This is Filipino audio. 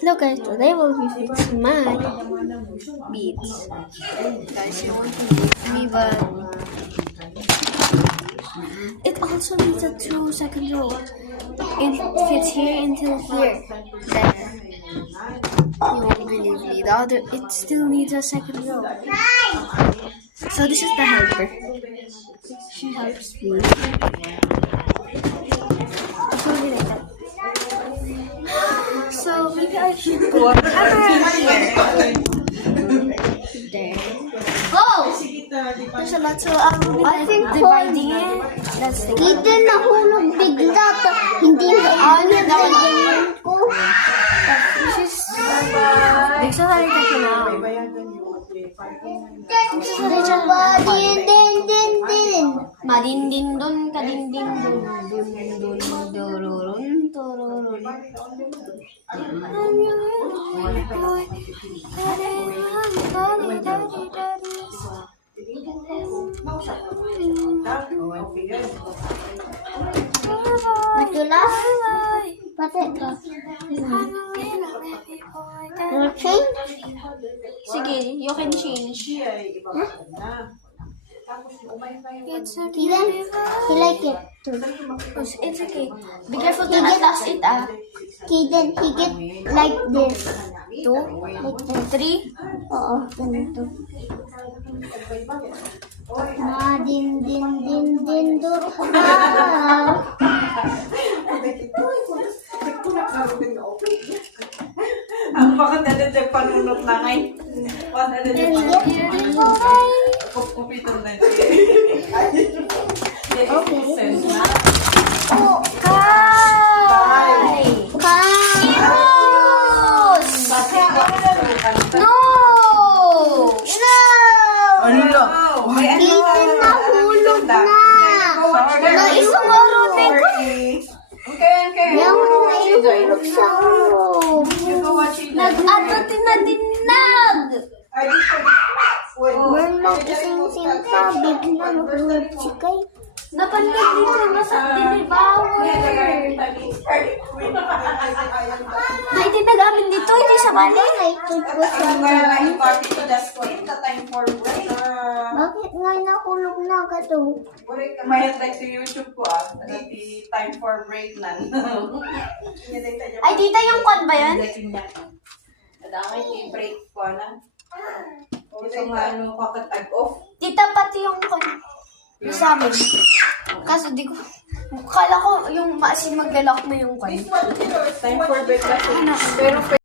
Hello guys, today we'll be fixing my beats. Guys, you want to me, but it also needs a 2-second row. It fits here until here. Then you won't believe me. The other, it still needs a second row. So this is the helper. She helps me. So maybe I should put a camera here. There. Oh! There's a lot, so I will be like dividing it. That's the Dito nahulog bigla. Hindi na ganyan ko. This is... Dito tayo kasi na. Din. Madindindon, kadindindon, dun, dururun, tururun. Matula? Pati ka. Will change? Sige, you can change. Kiran? He like it too. It's okay. Be careful to not touch it, ah. Kidan, he get like this. 2, Like this. 3. Oo, ganito. Din, dur. Ang pakadala dyan panunot na ngay. Kupitan na Okay. Oh, Kai! Heroes! No! Ano? Kidan nahulog na. Wala isang maruting ko. Okay. Yung nahulog sa ulo. Nag-ano tinadinag! Merlong isang simpa, bigla nahulog si Kay. Napandag dito, nasa dinibawer. Ay, hindi nagamit dito, hindi sa bali. Bakit nga nahulog na ka to? Mayat like sa YouTube ko Di time for break na. Ay, tita, yung kwan ba yan? Nadamay yung break ko na. O sa mga kakatag off. Tita, pati yung kwan. Yung sa amin. Kaso di ko, kala ko yung maasin maglalak mo yung kwan. Time for break na. Ano? Pero